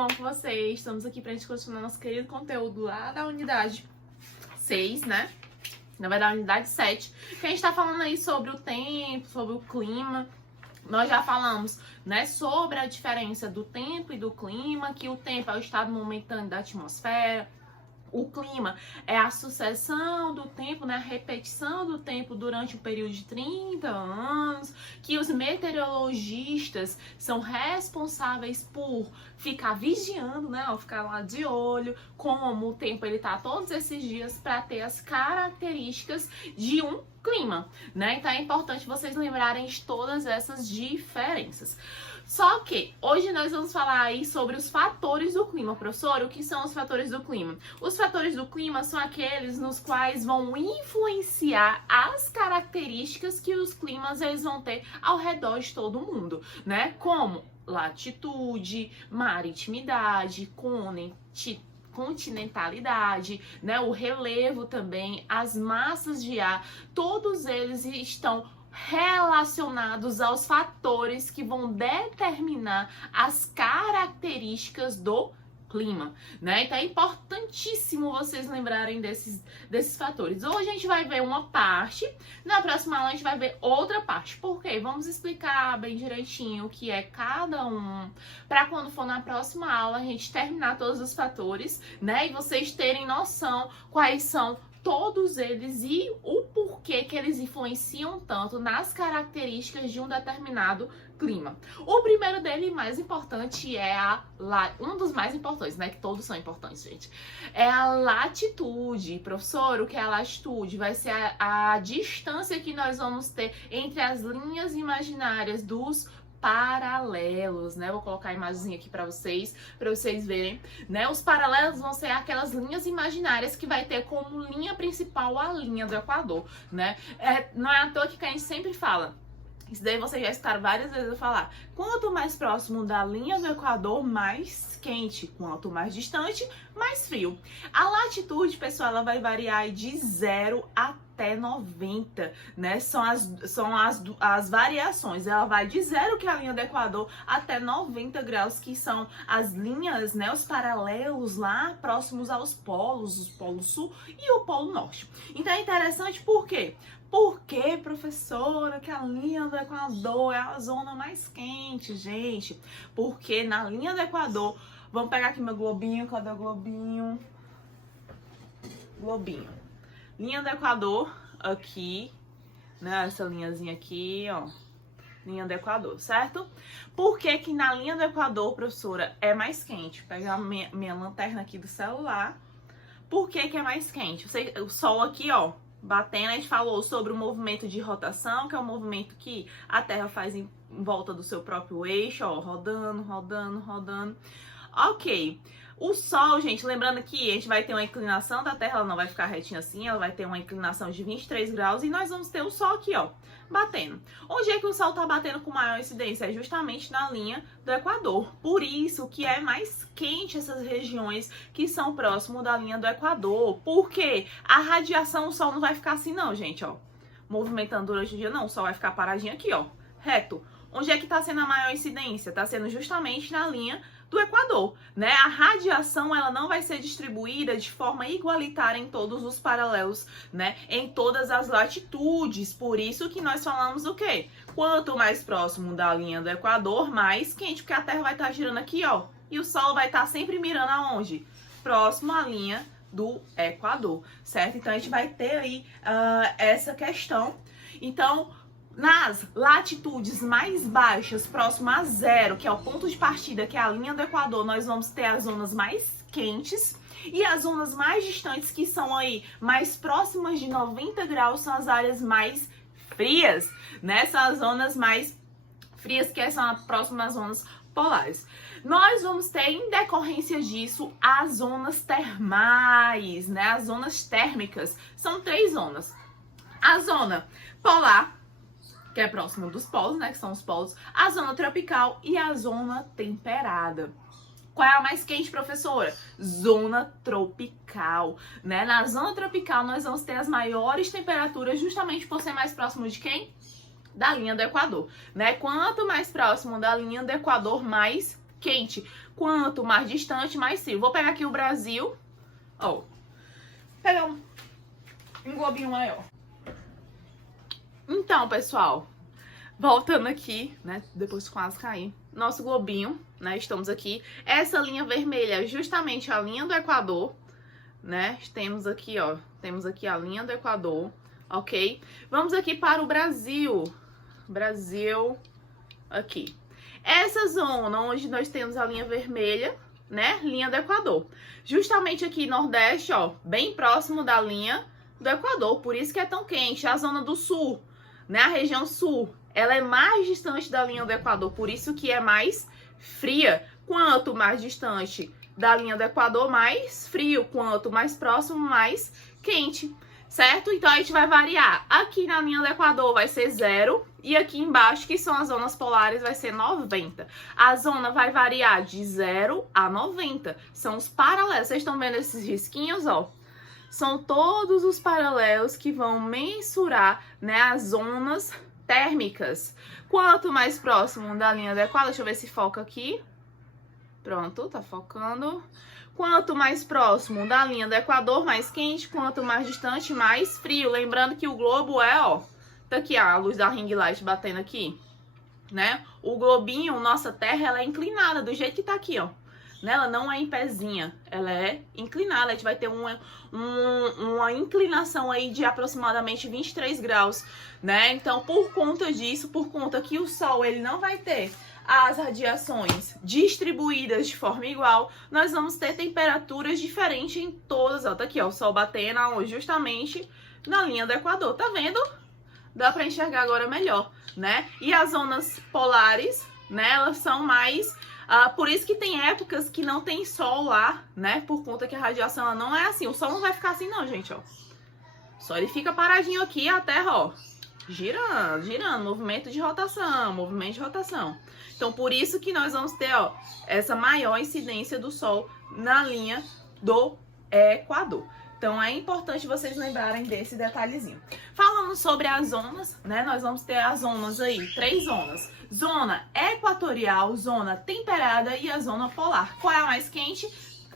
bom com vocês? Estamos aqui pra gente continuar nosso querido conteúdo lá da unidade 6, né? Na verdade, unidade 7, que a gente tá falando aí sobre o tempo, sobre o clima. Nós já falamos, né, sobre a diferença do tempo e do clima, que o tempo é o estado momentâneo da atmosfera. O clima é a sucessão do tempo, né, a repetição do tempo durante um período de 30 anos, que os meteorologistas são responsáveis por ficar vigiando, né, ou ficar lá de olho, como o tempo ele tá todos esses dias para ter as características de um clima, né? Então é importante vocês lembrarem de todas essas diferenças. Só que hoje nós vamos falar aí sobre os fatores do clima. Professor, o que são os fatores do clima? Os fatores do clima são aqueles nos quais vão influenciar as características que os climas eles vão ter ao redor de todo o mundo, né? Como latitude, maritimidade, continentalidade, né? O relevo também, as massas de ar, todos eles estão relacionados aos fatores que vão determinar as características do clima, né? Então é importantíssimo vocês lembrarem desses fatores. Hoje a gente vai ver uma parte, na próxima aula a gente vai ver outra parte. Por quê? Vamos explicar bem direitinho o que é cada um, para quando for na próxima aula a gente terminar todos os fatores, né? E vocês terem noção quais são todos eles e o porquê que eles influenciam tanto nas características de um determinado clima. O primeiro dele, mais importante, é um dos mais importantes, né? Que todos são importantes, gente. É a latitude. Professor, o que é a latitude? Vai ser a distância que nós vamos ter entre as linhas imaginárias dos paralelos, né? Vou colocar a imagem aqui para vocês verem, né? Os paralelos vão ser aquelas linhas imaginárias que vai ter como linha principal a linha do Equador, né? Não é à toa que a gente sempre fala. Isso daí vocês já escutaram várias vezes eu falar. Quanto mais próximo da linha do Equador, mais quente. Quanto mais distante, mais frio. A latitude, pessoal, ela vai variar de 0 até 90, né? São as variações. Ela vai de 0, que é a linha do Equador, até 90 graus, que são as linhas, né? Os paralelos lá próximos aos polos, o Polo Sul e o Polo Norte. Então é interessante por quê? Por que, professora, que a linha do Equador é a zona mais quente, gente? Porque na linha do Equador, vamos pegar aqui meu globinho, cadê o globinho? Globinho. Linha do Equador, aqui, né, essa linhazinha aqui, ó, linha do Equador, certo? Por que que na linha do Equador, professora, é mais quente? Vou pegar minha lanterna aqui do celular. Por que que é mais quente? O sol aqui, ó, batendo, a gente falou sobre o movimento de rotação, que é o movimento que a Terra faz em volta do seu próprio eixo, ó, rodando, rodando, rodando. Ok. O Sol, gente, lembrando que a gente vai ter uma inclinação da Terra, ela não vai ficar retinha assim, ela vai ter uma inclinação de 23 graus e nós vamos ter o Sol aqui, ó, batendo. Onde é que o Sol tá batendo com maior incidência? É justamente na linha do Equador. Por isso que é mais quente essas regiões que são próximo da linha do Equador. Porque a radiação, o Sol não vai ficar assim não, gente, ó, movimentando durante o dia, não. O Sol vai ficar paradinho aqui, ó, reto. Onde é que tá sendo a maior incidência? Tá sendo justamente na linha do Equador, né? A radiação, ela não vai ser distribuída de forma igualitária em todos os paralelos, né? Em todas as latitudes. Por isso que nós falamos o quê? Quanto mais próximo da linha do Equador, mais quente, porque a Terra vai estar girando aqui, ó, e o Sol vai estar sempre mirando aonde? Próximo à linha do Equador, certo? Então a gente vai ter aí essa questão. Então, nas latitudes mais baixas, próximo a 0, que é o ponto de partida, que é a linha do Equador, nós vamos ter as zonas mais quentes. E as zonas mais distantes, que são aí mais próximas de 90 graus, são as áreas mais frias, né? São as zonas mais frias, que são próximas às zonas polares. Nós vamos ter, em decorrência disso, as zonas termais, né? As zonas térmicas. São 3 zonas. A zona polar, que é próximo dos polos, né, que são os polos, a zona tropical e a zona temperada. Qual é a mais quente, professora? Zona tropical, né? Na zona tropical nós vamos ter as maiores temperaturas justamente por ser mais próximo de quem? Da linha do Equador, né? Quanto mais próximo da linha do Equador, mais quente. Quanto mais distante, mais frio. Vou pegar aqui o Brasil. Ó, pegar um globinho maior. Então, pessoal, voltando aqui, né, depois quase caí, nosso globinho, né, estamos aqui. Essa linha vermelha é justamente a linha do Equador, né, temos aqui, ó, temos aqui a linha do Equador, ok? Vamos aqui para o Brasil, aqui. Essa zona onde nós temos a linha vermelha, né, linha do Equador. Justamente aqui, Nordeste, ó, bem próximo da linha do Equador, por isso que é tão quente. A zona do Sul, né, a região Sul, ela é mais distante da linha do Equador, por isso que é mais fria. Quanto mais distante da linha do Equador, mais frio. Quanto mais próximo, mais quente, certo? Então a gente vai variar. Aqui na linha do Equador vai ser 0 e aqui embaixo, que são as zonas polares, vai ser 90. A zona vai variar de 0 a 90. São os paralelos. Vocês estão vendo esses risquinhos, ó? São todos os paralelos que vão mensurar, né, as zonas térmicas. Quanto mais próximo da linha do Equador, deixa eu ver se foca aqui. Pronto, tá focando. Quanto mais próximo da linha do Equador, mais quente. Quanto mais distante, mais frio. Lembrando que o globo é, ó, tá aqui, ó, a luz da ring light batendo aqui, né? O globinho, nossa Terra, ela é inclinada do jeito que tá aqui, ó. Né? Ela não é em pezinha, ela é inclinada. A gente vai ter uma inclinação aí de aproximadamente 23 graus, né? Então, por conta disso, por conta que o Sol ele não vai ter as radiações distribuídas de forma igual, nós vamos ter temperaturas diferentes em todas. Ó, tá aqui, ó, o Sol batendo justamente na linha do Equador, tá vendo? Dá pra enxergar agora melhor, né? E as zonas polares, né, elas são mais... por isso que tem épocas que não tem sol lá, né? Por conta que a radiação ela não é assim. O sol não vai ficar assim não, gente, ó. Só ele fica paradinho aqui e a Terra, ó, girando, girando. Movimento de rotação, movimento de rotação. Então, por isso que nós vamos ter, ó, essa maior incidência do sol na linha do Equador. Então, é importante vocês lembrarem desse detalhezinho. Falando sobre as zonas, né? Nós vamos ter as zonas aí, 3 zonas. Zona equatorial, zona temperada e a zona polar. Qual é a mais quente?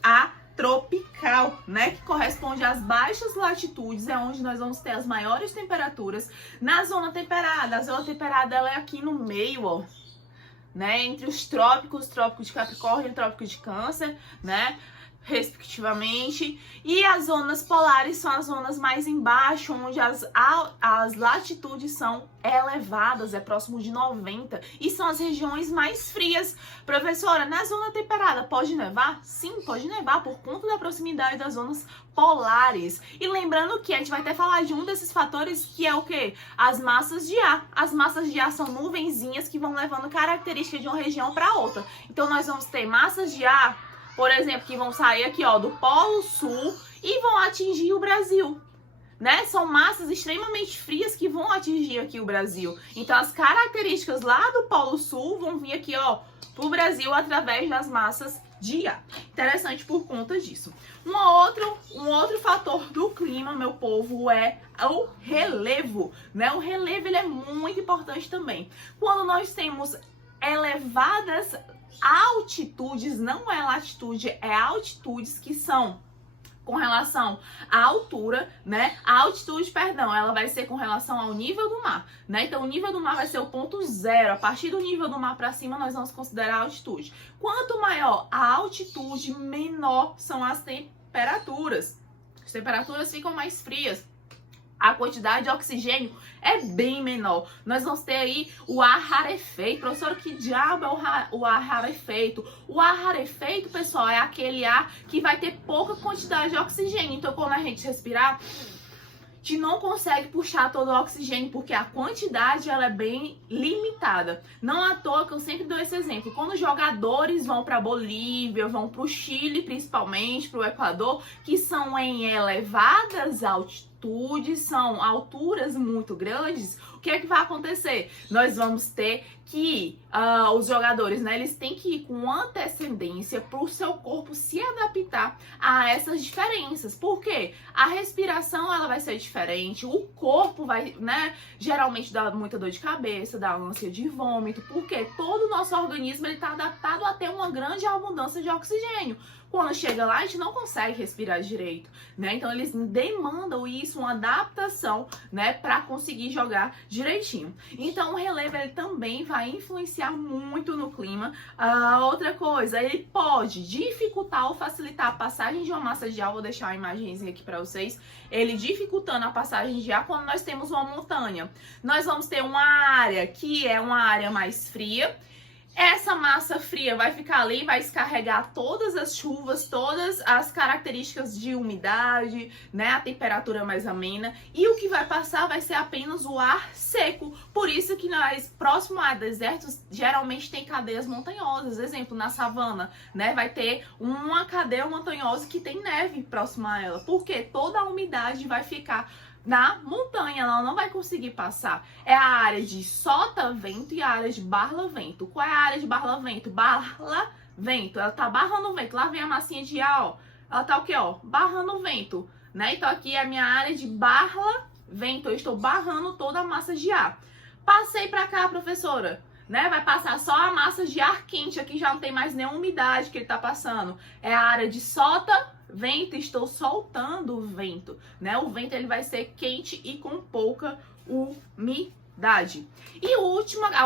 A tropical, né? Que corresponde às baixas latitudes, é onde nós vamos ter as maiores temperaturas. Na zona temperada, a zona temperada ela é aqui no meio, ó, né? Entre os trópicos, trópico de Capricórnio e trópico de Câncer, né? Respectivamente, e as zonas polares são as zonas mais embaixo, onde as latitudes são elevadas, é próximo de 90, e são as regiões mais frias. Professora, na zona temperada pode nevar? Sim, pode nevar, por conta da proximidade das zonas polares. E lembrando que a gente vai até falar de um desses fatores, que é o quê? As massas de ar. As massas de ar são nuvenzinhas que vão levando características de uma região para outra. Então nós vamos ter massas de ar, por exemplo, que vão sair aqui, ó, do Polo Sul e vão atingir o Brasil, né? São massas extremamente frias que vão atingir aqui o Brasil. Então, as características lá do Polo Sul vão vir aqui, ó, pro Brasil através das massas de ar. Interessante por conta disso. Um outro fator do clima, meu povo, é o relevo, né? O relevo, ele é muito importante também. Quando nós temos elevadas altitudes, não é latitude, é altitudes que são com relação à altura, né? A altitude, perdão, ela vai ser com relação ao nível do mar, né? Então, o nível do mar vai ser o ponto zero. A partir do nível do mar para cima, nós vamos considerar a altitude. Quanto maior a altitude, menor são as temperaturas. As temperaturas ficam mais frias. A quantidade de oxigênio é bem menor. Nós vamos ter aí o ar rarefeito. Professor, que diabo é o ar rarefeito? O ar rarefeito, pessoal, é aquele ar que vai ter pouca quantidade de oxigênio. Então, quando a gente respirar, a gente não consegue puxar todo o oxigênio, porque a quantidade ela é bem limitada. Não à toa que eu sempre dou esse exemplo. Quando os jogadores vão para Bolívia, vão para o Chile, principalmente, para o Equador, que são em elevadas altitudes, altitude, são alturas muito grandes, o que é que vai acontecer? Nós vamos ter que os jogadores, né, eles têm que ir com antecedência para o seu corpo se adaptar a essas diferenças. Por quê? A respiração ela vai ser diferente, o corpo vai, né, geralmente dá muita dor de cabeça, dá ânsia de vômito, porque todo o nosso organismo ele está adaptado a ter uma grande abundância de oxigênio. Quando chega lá, a gente não consegue respirar direito, né? Então, eles demandam isso, uma adaptação, né? Para conseguir jogar direitinho. Então, o relevo, ele também vai influenciar muito no clima. Outra coisa, ele pode dificultar ou facilitar a passagem de uma massa de ar. Vou deixar uma imagenzinha aqui para vocês. Ele dificultando a passagem de ar quando nós temos uma montanha. Nós vamos ter uma área que é uma área mais fria. Essa massa fria vai ficar ali, vai descarregar todas as chuvas, todas as características de umidade, né, a temperatura mais amena, e o que vai passar vai ser apenas o ar seco. Por isso que nós, próximo a desertos, geralmente tem cadeias montanhosas. Exemplo, na savana, né, vai ter uma cadeia montanhosa que tem neve próximo a ela, porque toda a umidade vai ficar na montanha, ela não vai conseguir passar. É a área de sota-vento e a área de barla-vento. Qual é a área de barla-vento? Barla-vento. Ela tá barrando o vento. Lá vem a massinha de ar, ó. Ela tá o quê, ó? Barrando o vento, né? Então aqui é a minha área de barla-vento. Eu estou barrando toda a massa de ar. Passei pra cá, professora, né? Vai passar só a massa de ar quente. Aqui já não tem mais nenhuma umidade que ele tá passando. É a área de sota-vento, estou soltando o vento, né? O vento ele vai ser quente e com pouca umidade. E a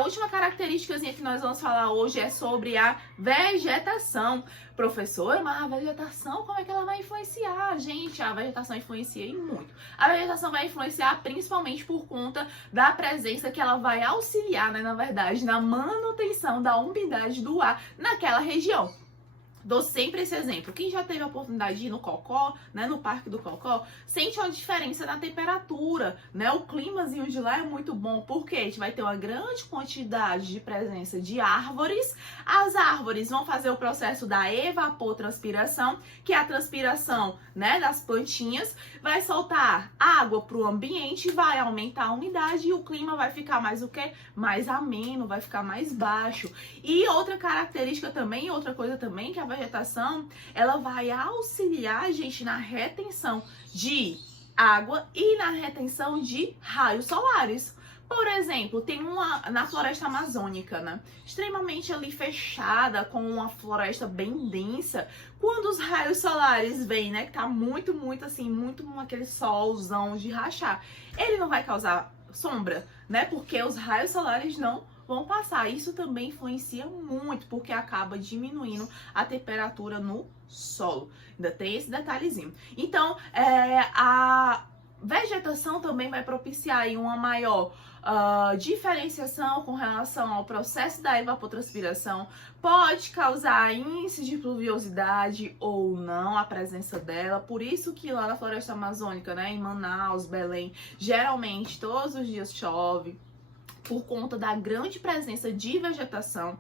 última característica que nós vamos falar hoje é sobre a vegetação. Professora, mas a vegetação, como é que ela vai influenciar? Gente, a vegetação influencia e muito. A vegetação vai influenciar principalmente por conta da presença que ela vai auxiliar, né, na verdade, na manutenção da umidade do ar naquela região. Dou sempre esse exemplo. Quem já teve a oportunidade de ir no Cocó, né, no Parque do Cocó, sente uma diferença na temperatura, né? O climazinho de lá é muito bom, porque a gente vai ter uma grande quantidade de presença de árvores. As árvores vão fazer o processo da evapotranspiração, que é a transpiração, né, das plantinhas, vai soltar água para o ambiente, vai aumentar a umidade e o clima vai ficar mais o quê? Mais ameno, vai ficar mais baixo. E outra característica também, outra coisa também, que a vegetação, ela vai auxiliar a gente na retenção de água e na retenção de raios solares. Por exemplo, tem uma na floresta amazônica, né? Extremamente ali fechada, com uma floresta bem densa. Quando os raios solares vêm, né? Que tá muito assim, muito aquele solzão de rachar. Ele não vai causar sombra, né? Porque os raios solares não vão passar. Isso também influencia muito, porque acaba diminuindo a temperatura no solo. Ainda tem esse detalhezinho. Então, a vegetação também vai propiciar aí uma maior diferenciação com relação ao processo da evapotranspiração. Pode causar índice de pluviosidade ou não a presença dela. Por isso que lá na floresta amazônica, né, em Manaus, Belém, geralmente todos os dias chove, por conta da grande presença de vegetação,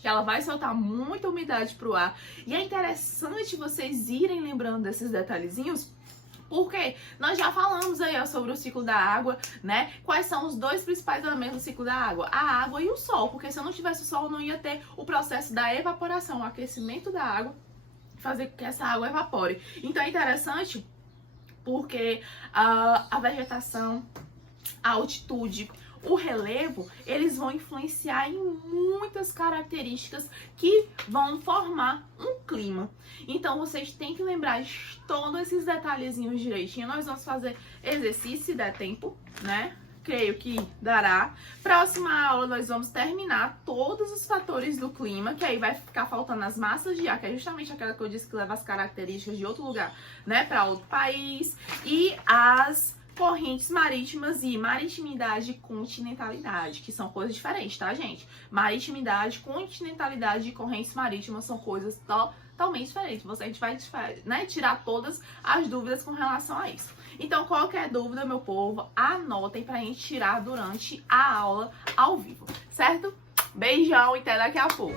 que ela vai soltar muita umidade para o ar. E é interessante vocês irem lembrando desses detalhezinhos, porque nós já falamos aí, ó, sobre o ciclo da água, né? Quais são os dois principais elementos do ciclo da água? A água e o sol, porque se eu não tivesse o sol, não ia ter o processo da evaporação, o aquecimento da água, fazer com que essa água evapore. Então é interessante porque a vegetação, a altitude, o relevo, eles vão influenciar em muitas características que vão formar um clima. Então, vocês têm que lembrar de todos esses detalhezinhos direitinho. Nós vamos fazer exercício, se der tempo, né? Creio que dará. Próxima aula, nós vamos terminar todos os fatores do clima, que aí vai ficar faltando as massas de ar, que é justamente aquela que eu disse que leva as características de outro lugar, né, para outro país, e as correntes marítimas e maritimidade e continentalidade, que são coisas diferentes, tá, gente? Maritimidade, continentalidade e correntes marítimas são coisas totalmente diferentes. A gente vai, né, tirar todas as dúvidas com relação a isso. Então, qualquer dúvida, meu povo, anotem pra gente tirar durante a aula ao vivo, certo? Beijão e até daqui a pouco.